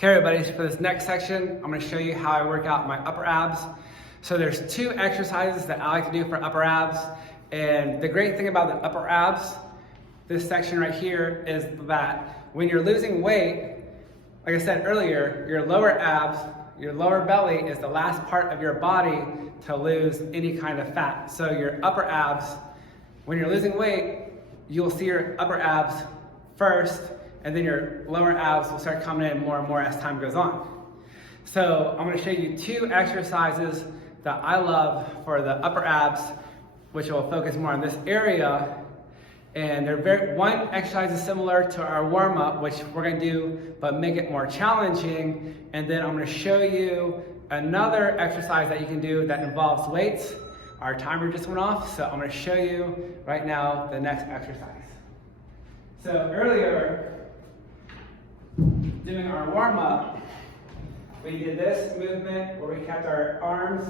Okay everybody, so for this next section, I'm going to show you how I work out my upper abs. So there's two exercises that I like to do for upper abs. And the great thing about the upper abs, this section right here, is that when you're losing weight, like I said earlier, your lower abs, your lower belly is the last part of your body to lose any kind of fat. So your upper abs, when you're losing weight, you'll see your upper abs first, and then your lower abs will start coming in more and more as time goes on. So I'm going to show you two exercises that I love for the upper abs, which will focus more on this area. And one exercise is similar to our warm-up, which we're going to do, but make it more challenging. And then I'm going to show you another exercise that you can do that involves weights. Our timer just went off, so I'm going to show you right now the next exercise. So earlier, doing our warm-up, we did this movement where we kept our arms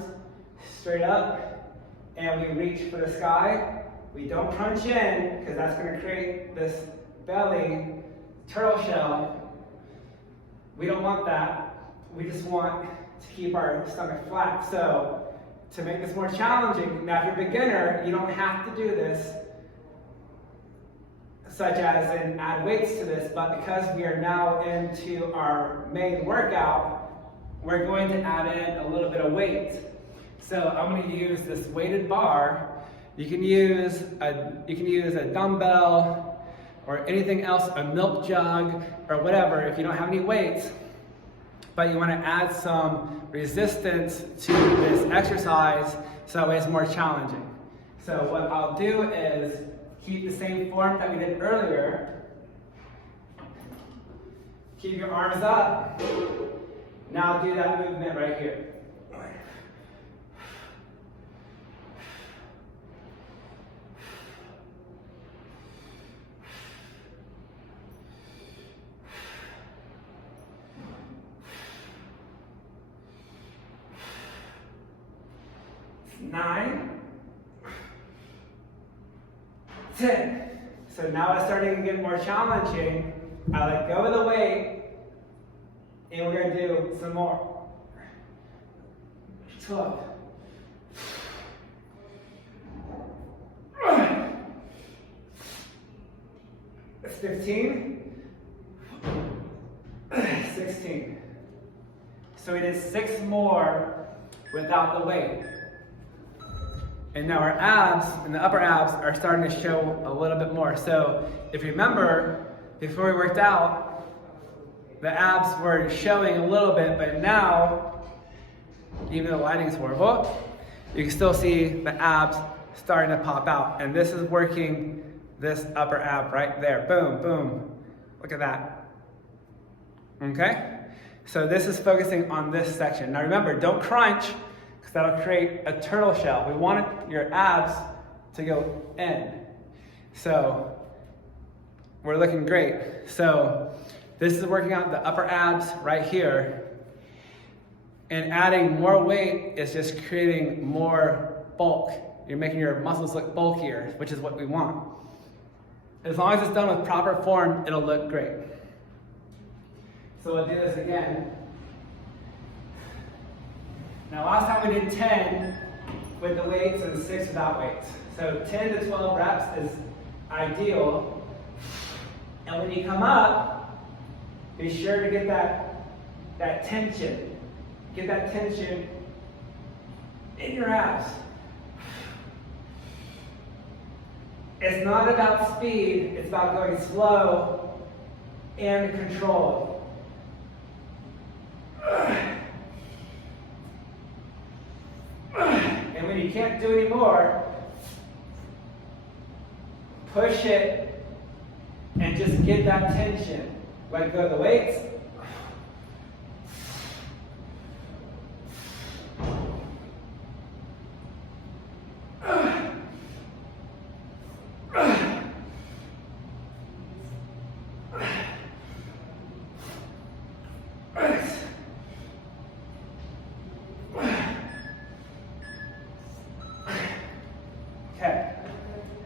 straight up and we reach for the sky. We don't crunch in because that's going to create this belly turtle shell. We don't want that. We just want to keep our stomach flat. So to make this more challenging, now if you're a beginner, you don't have to do this, such as in add weights to this, but because we are now into our main workout, we're going to add in a little bit of weight. So I'm going to use this weighted bar. You can use a dumbbell or anything else, a milk jug or whatever if you don't have any weights, but you want to add some resistance to this exercise so that way it's more challenging. So what I'll do is keep the same form that we did earlier. Keep your arms up. Now do that movement right here. It's 9, 10. So now it's starting to get more challenging. I let go of the weight, and we're going to do some more. 12. That's 15. 16. So we did 6 more without the weight. And now our abs and the upper abs are starting to show a little bit more. So if you remember, before we worked out, the abs were showing a little bit, but now, even though the lighting is horrible, you can still see the abs starting to pop out. And this is working this upper ab right there. Boom, boom. Look at that. Okay? So this is focusing on this section. Now remember, don't crunch, because that'll create a turtle shell. We want your abs to go in. So we're looking great. So this is working out the upper abs right here. And adding more weight is just creating more bulk. You're making your muscles look bulkier, which is what we want. As long as it's done with proper form, it'll look great. So we'll do this again. Now last time we did 10 with the weights and 6 without weights. So 10 to 12 reps is ideal. And when you come up, be sure to get that tension. Get that tension in your abs. It's not about speed, it's about going slow and controlled. And when you can't do any more, push it and just get that tension. Let go of the weights. Okay,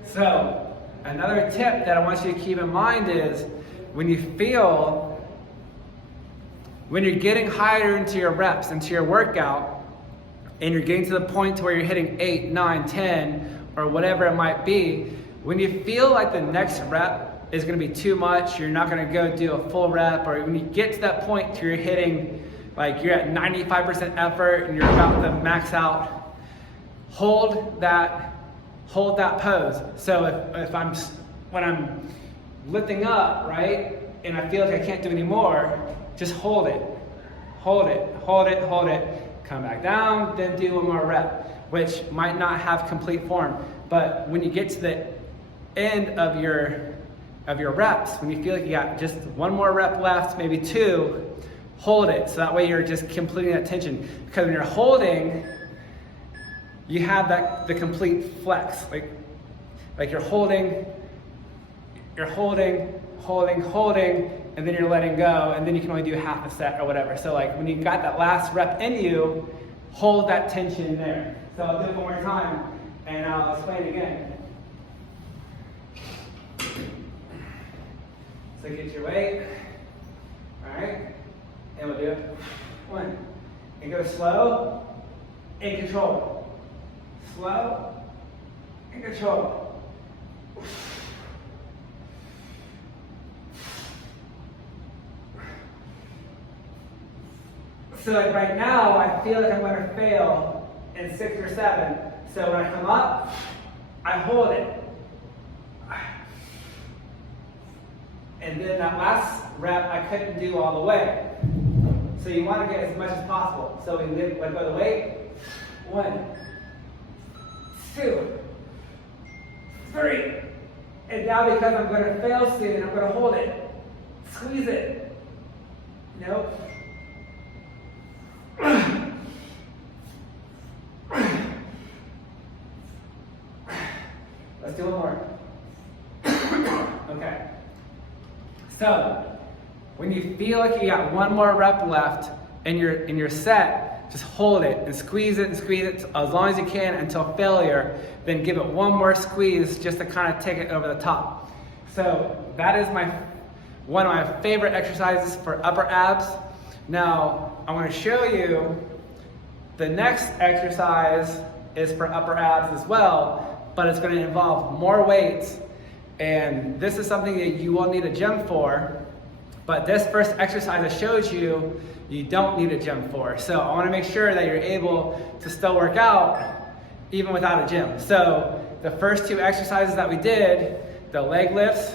so another tip that I want you to keep in mind is when you feel When you're getting higher into your reps, into your workout, and you're getting to the point to where you're hitting 8, 9, 10, or whatever it might be, when you feel like the next rep is gonna be too much, you're not gonna go do a full rep, or when you get to that point where you're hitting, like you're at 95% effort and you're about to max out, hold that pose. So when I'm lifting up, right, and I feel like I can't do any more, just hold it, come back down, then do one more rep, which might not have complete form. But when you get to the end of your reps, when you feel like you got just one more rep left, maybe 2, hold it. So that way you're just completing that tension. Because when you're holding, you have the complete flex. Like you're holding, and then you're letting go, and then you can only do half a set or whatever. So like when you got that last rep in you, hold that tension there. So I'll do it one more time, and I'll explain it again. So get your weight, all right? And we'll do it. 1, and go slow and control. Slow and control. So like right now, I feel like I'm gonna fail in 6 or 7. So when I come up, I hold it. And then that last rep, I couldn't do all the way. So you want to get as much as possible. So we let go of the weight. 1, 2, 3. And now because I'm going to fail soon, I'm going to hold it. Squeeze it. Nope. Let's do one more. Okay. So, when you feel like you got one more rep left in your set, just hold it and squeeze it as long as you can until failure. Then give it one more squeeze just to kind of take it over the top. So that is one of my favorite exercises for upper abs. Now I'm going to show you the next exercise is for upper abs as well, but it's going to involve more weights. And this is something that you will need a gym for, but this first exercise I showed you, you don't need a gym for. So I want to make sure that you're able to still work out even without a gym. So the first 2 exercises that we did, the leg lifts,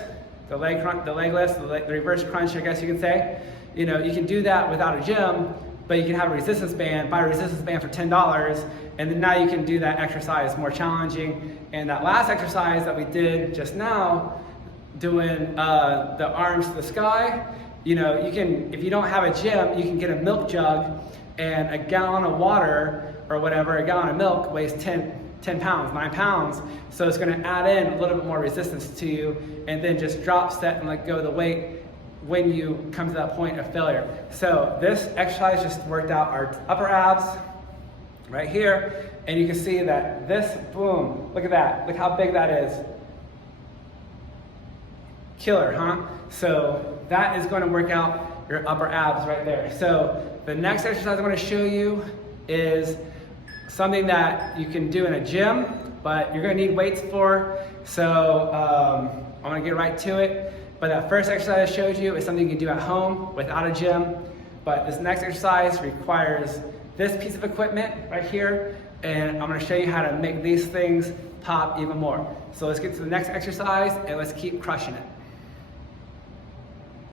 the reverse crunch, I guess you can say, you can do that without a gym, but you can have a resistance band, buy a resistance band for $10, and then now you can do that exercise more challenging. And that last exercise that we did just now, doing the arms to the sky, you can, if you don't have a gym, you can get a milk jug, and a gallon of water or whatever, a gallon of milk weighs 10 pounds, 9 pounds. So it's going to add in a little bit more resistance to you, and then just drop, set, and let go of the weight when you come to that point of failure. So this exercise just worked out our upper abs right here, and you can see that this, boom, look at that, look how big that is. Killer, huh? So that is going to work out your upper abs right there. So the next exercise I'm going to show you is something that you can do in a gym, but you're going to need weights for. So I'm going to get right to it. But that first exercise I showed you is something you can do at home without a gym. But this next exercise requires this piece of equipment right here, and I'm going to show you how to make these things pop even more. So let's get to the next exercise and let's keep crushing it.